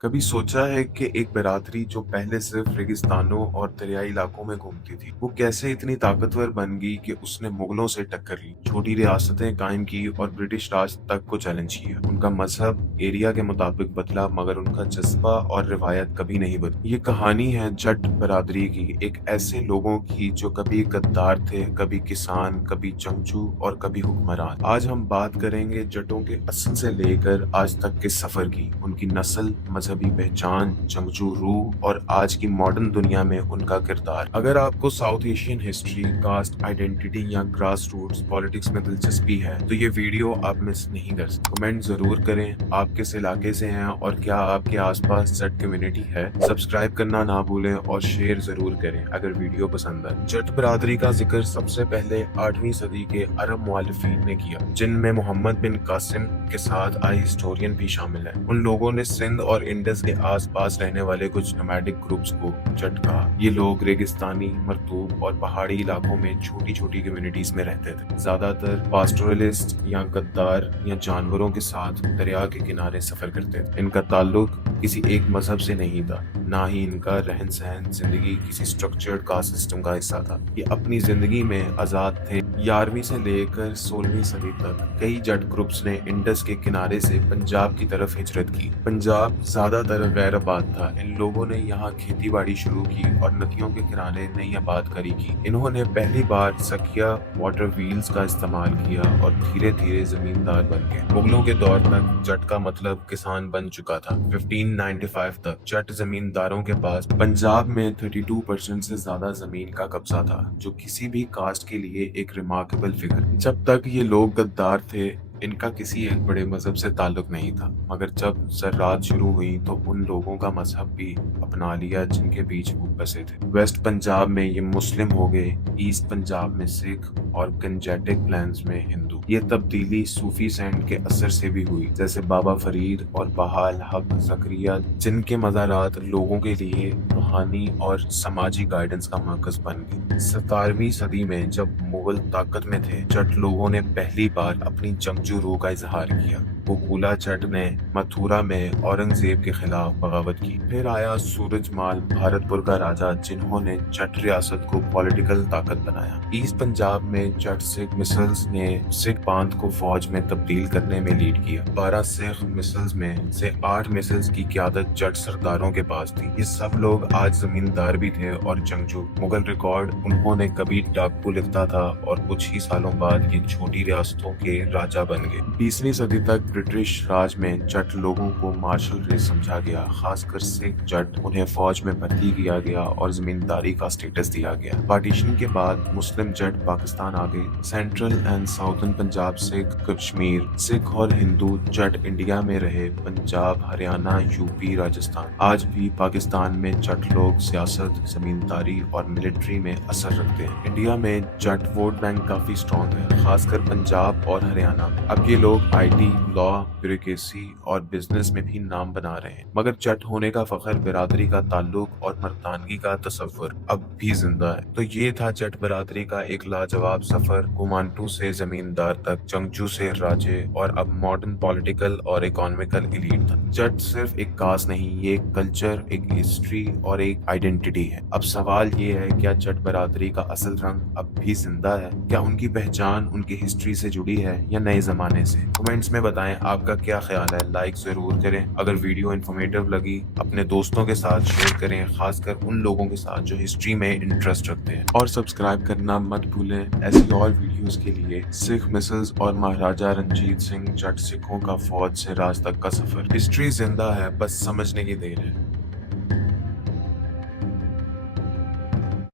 कभी सोचा है कि एक बिरादरी जो पहले सिर्फ रेगिस्तानों और दरियाई इलाकों में घूमती थी, वो कैसे इतनी ताकतवर बन गई कि उसने मुगलों से टक्कर ली, छोटी रियासतें कायम की और ब्रिटिश राज तक को चैलेंज किया। उनका मजहब एरिया के मुताबिक बदला, मगर उनका जज्बा और रिवायत कभी नहीं बदली। ये कहानी है जट बिरादरी की, एक ऐसे लोगों की जो कभी गद्दार थे, कभी किसान, कभी जंगजू और कभी हुक्मरान। आज हम बात करेंगे जटों के असल से लेकर आज तक के सफर की, उनकी नस्ल, मजहबी पहचान, जंगजू रूह और आज की मॉडर्न दुनिया में उनका किरदार। अगर आपको south Asian history, cast identity या ग्रास रूट्स पॉलिटिक्स में दिलचस्पी है तो ये वीडियो आप मिस नहीं कर सकते। कमेंट जरूर करें आप किस इलाके से हैं और क्या आपके आसपास जट कम्युनिटी है। सब्सक्राइब करना ना भूलें और शेयर जरूर करें अगर वीडियो पसंद आए। जट बिरादरी का जिक्र सबसे पहले 8वीं सदी के अरब मुअल्लिफीन ने किया, जिनमें मोहम्मद बिन कासिम के साथ आई हिस्टोरियन भी शामिल है। उन लोगों ने सिंध और इंडस के आसपास रहने वाले कुछ नोमैडिक ग्रुप्स को जट कहा। ये लोग रेगिस्तानी, मरतूब और पहाड़ी इलाकों में छोटी छोटी कम्युनिटीज में रहते थे, ज्यादातर पास्टोरलिस्ट या गद्दार या जानवरों के साथ दरिया के किनारे सफर करते थे। इनका ताल्लुक किसी एक मजहब से नहीं था, ना ही इनका रहन सहन जिंदगी किसी स्ट्रक्चर्ड कास्ट सिस्टम का हिस्सा था। ये अपनी जिंदगी में आजाद थे। 11वीं से लेकर 16वीं सदी तक कई जट ग्रुप्स ने इंडस के किनारे से पंजाब की तरफ हिजरत की। पंजाब ज्यादातर गैर आबाद था। इन लोगों ने यहाँ खेती बाड़ी शुरू की और नदियों के किनारे नई आबादकारी की। इन्होंने पहली बार सकिया वाटर व्हील्स का इस्तेमाल किया और धीरे धीरे जमींदार बन गए। मुगलों के दौर तक जट का मतलब किसान बन चुका था। 1595 तक जट जमींदारों के पास पंजाब में 32% से ज्यादा जमीन का कब्जा था, जो किसी भी कास्ट के लिए एक रिमार्केबल फिगर। जब तक ये लोग गद्दार थे, इनका किसी एक बड़े मजहब से ताल्लुक नहीं था, मगर जब जरात शुरू हुई तो उन लोगों का मजहब भी अपना लिया जिनके बीच वो बसे थे। वेस्ट पंजाब में ये मुस्लिम हो गए, ईस्ट पंजाब में सिख और गंजेटिक प्लेन्स में हिंदू। ये तब्दीली सूफी सेंट के असर से भी हुई, जैसे बाबा फरीद और बहाल हक जकरिया, जिनके मज़ारात लोगों के लिए रूहानी और समाजी गाइडेंस का मरकज बन गई। 17वीं सदी में जब मुगल ताकत में थे, जट लोगों ने पहली बार अपनी जंगजू रूह का इजहार किया। गोकुला जट ने मथुरा में औरंगजेब के खिलाफ बगावत की। फिर आया सूरजमाल, भारतपुर का राजा, जिन्होंने जट रियासत को पॉलिटिकल ताकत बनाया। ईस्ट पंजाब में जट सिख मिसल्स ने सिख पांथ को फौज में तब्दील करने में लीड किया। 12 सिख मिसल्स में से 8 मिसल्स की क़यादत जट सरदारों के पास थी। ये सब लोग आज जमींदार भी थे और जंगजू। मुगल रिकॉर्ड उन्होंने कभी डाकू लिखता था और कुछ ही सालों बाद ये छोटी रियासतों के राजा बन गए। 20वीं सदी तक ब्रिटिश राज में जट लोगों को मार्शल रेस समझा गया, खासकर सिख जट। उन्हें फौज में भर्ती किया गया और जमींदारी का स्टेटस दिया गया। पार्टीशन के बाद मुस्लिम जट पाकिस्तान आ गए। Central and southern Punjab Sikh, Kashmir Sikh और हिंदू जट इंडिया में रहे। पंजाब, हरियाणा, यूपी, राजस्थान। आज भी पाकिस्तान में जट लोग सियासत, जमींदारी और मिलिट्री में असर रखते हैं। इंडिया में जट वोट बैंक काफी स्ट्रॉन्ग है, खासकर पंजाब और हरियाणा। अब ये लोग आईटी, लॉ, ब्यूरोक्रेसी और बिजनेस में भी नाम बना रहे हैं। मगर जट होने का फख्र, बिरादरी का ताल्लुक और मर्दानगी का तस्वुर अब भी जिंदा है। तो ये था जट बिरादरी का एक लाजवाब सफर, कुमांटू से जमींदार तक, जंगजू से राजे और अब मॉडर्न पॉलिटिकल और इकोनॉमिकल एलीट तक। जट सिर्फ एक कास्ट नहीं, ये एक कल्चर, एक हिस्ट्री और एक आइडेंटिटी है। अब सवाल ये है, क्या जट बिरादरी का असल रंग अब भी जिंदा है? क्या उनकी पहचान उनकी हिस्ट्री से जुड़ी है या नए जमाने से? कमेंट्स में बताएं आपका क्या ख्याल है। लाइक जरूर करें। अगर वीडियो इन्फॉर्मेटिव लगी, अपने दोस्तों के साथ शेयर करें, खासकर उन लोगों के साथ जो हिस्ट्री में इंटरेस्ट रखते हैं। और सब्सक्राइब करना मत भूलें ऐसी और वीडियोस के लिए। सिख मिसल्स और महाराजा रंजीत सिंह, जट सिखों का फौज से राज तक का सफर। हिस्ट्री जिंदा है, बस समझने की देर है।